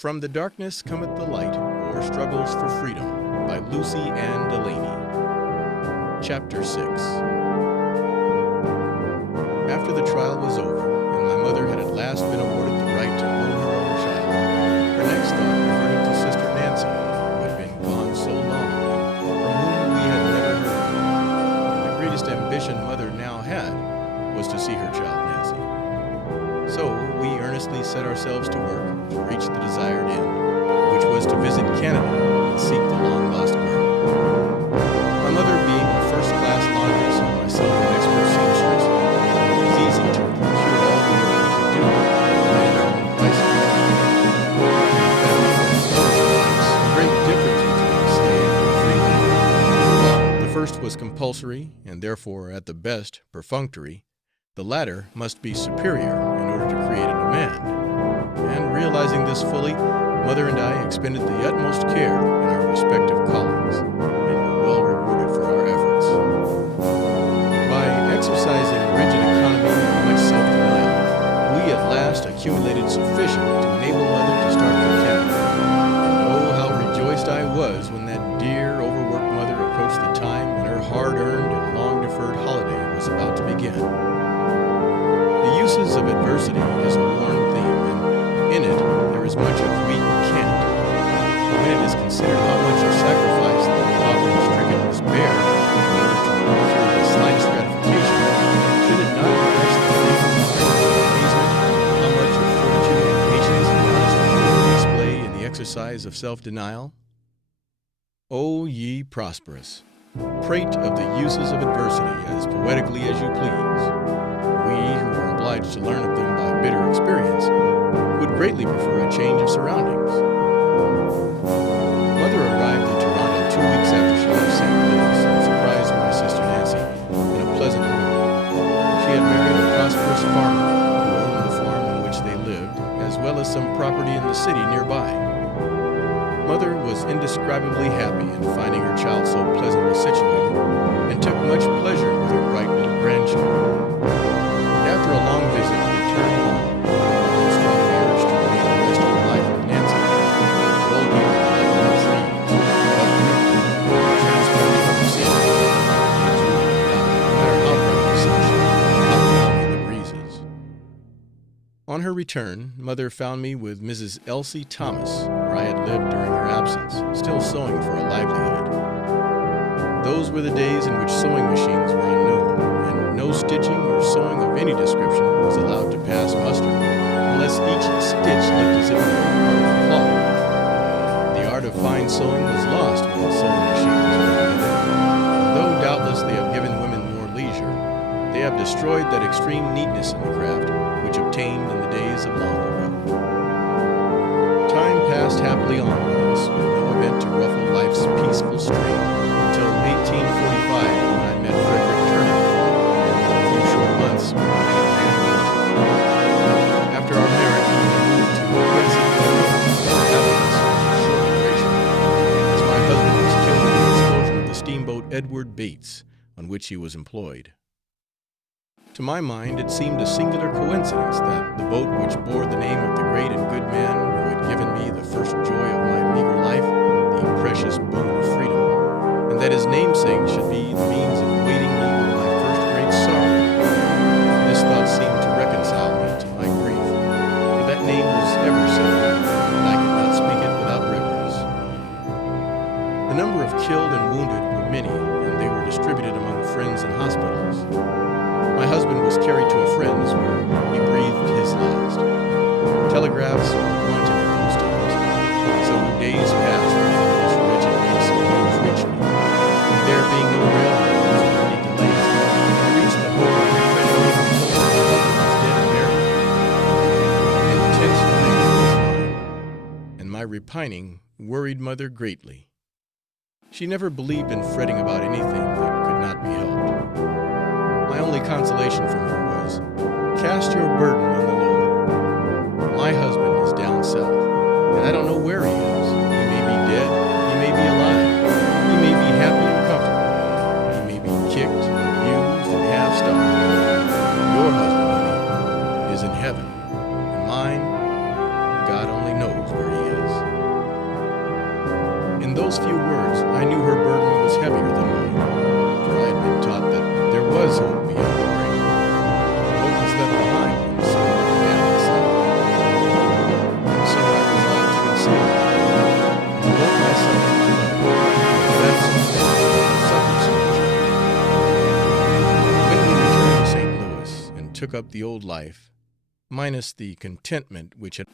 From the Darkness Cometh the Light, or Struggles for Freedom, by Lucy Ann Delaney. Chapter 6. After the trial was over, and my mother had at last been awarded the right to own her own child, her next thought reverted to Sister Nancy, who had been gone so long, and from whom we had never heard. And the greatest ambition Mother now had was to see her child Nancy. So we earnestly set ourselves to work to reach the desired end, which was to visit Canada and seek the long-lost girl. My mother being a first-class laundress and myself an expert seamstress, it was easy to procure all the work we could do and our own prices. We found a great difference between slave and free labor. The first was compulsory, and therefore, at the best, perfunctory. The latter must be superior in order to create a demand, and realizing this fully, Mother and I expended the utmost care in our respective callings, and were well rewarded for our efforts. By exercising rigid economy and much self-denial, we at last accumulated sufficient to enable Mother to start for Canada, and oh, how rejoiced I was when that dear, overworked mother approached the time when her hard-earned and long-deferred holiday was about to begin. The uses of adversity is a worn theme, and in it there is much of we can't. When it is considered how much of sacrifice the poverty-stricken must bear in order to procure the slightest gratification, should it not impress the thinking mind with amazement how much of fortitude and patience and honest will display in the exercise of self-denial? O ye prosperous, prate of the uses of adversity as poetically as you please. We, who are obliged to learn of them by bitter experience, would greatly prefer a change of surroundings. Mother arrived in Toronto 2 weeks after she left St. Louis and surprised my sister Nancy in a pleasant home. She had married a prosperous farmer who owned the farm on which they lived, as well as some property in the city nearby. Mother was indescribably happy in finding her child so pleasantly situated, and took much pleasure with her bright little grandchildren. After a long visit, we returned home, strongly urged to remain the rest of her life with Nancy. The old people were like little trees, uprooted, transplanted from the sea. They drew them down, no matter how bright the sunshine, how balmy the breezes. On her return, Mother found me with Mrs. Elsie Thomas, where I had lived during her absence, still sewing for a livelihood. Those were the days in which sewing machines were unknown, and no stitching or sewing of any description was allowed to pass muster unless each stitch looked as if it were part of the cloth. The art of fine sewing was lost when sewing machines were invented. Though doubtless they have given women more leisure, they have destroyed that extreme neatness in the craft which obtained in the days of long ago. Time passed happily on with us, with no event to ruffle life's peaceful strain, until 1845, when I met Frederick Turner, and in a few short months we were made man and wife. After our marriage, we moved to Quincy, happiness was of short duration, as my husband was killed in the explosion of the steamboat Edward Bates, on which he was employed. To my mind, it seemed a singular coincidence that the boat which bore the name of the great and good man who had given me the first joy of my meager life, the precious boon of freedom, and that his namesake should be the means of weighting me with my first great sorrow. This thought seemed to reconcile me to my grief, for that name was ever so dear, and I could not speak it without reverence. The number of killed and wounded were many, and they were distributed among friends and hospitals. My husband was carried to a friend's where he breathed his last. Telegraphs were wanting in those times, so days passed before this wretched piece of news reached me. There being no railroads or any delays, I reached the home of my friend David told me my husband was dead and buried. Intense grief was mine, and my repining worried Mother greatly. She never believed in fretting about anything that could not be helped. My only consolation from her was, "Cast your burden on the Lord. My husband is down south, and I don't know where he is. He may be dead, he may be alive, he may be happy and comfortable, he may be kicked, abused, and half-starved. Your husband, honey, is in heaven, and mine, God only knows where he is." those few words, I knew her burden was heavier than mine, for I had been taught that there was hope beyond the grave. Hope is left behind when the sun goes down the sunlight. And so I resolved to conceal it, and devote myself to my mother, who had so failed and suffered so much. When we returned to St. Louis and took up the old life, minus the contentment which had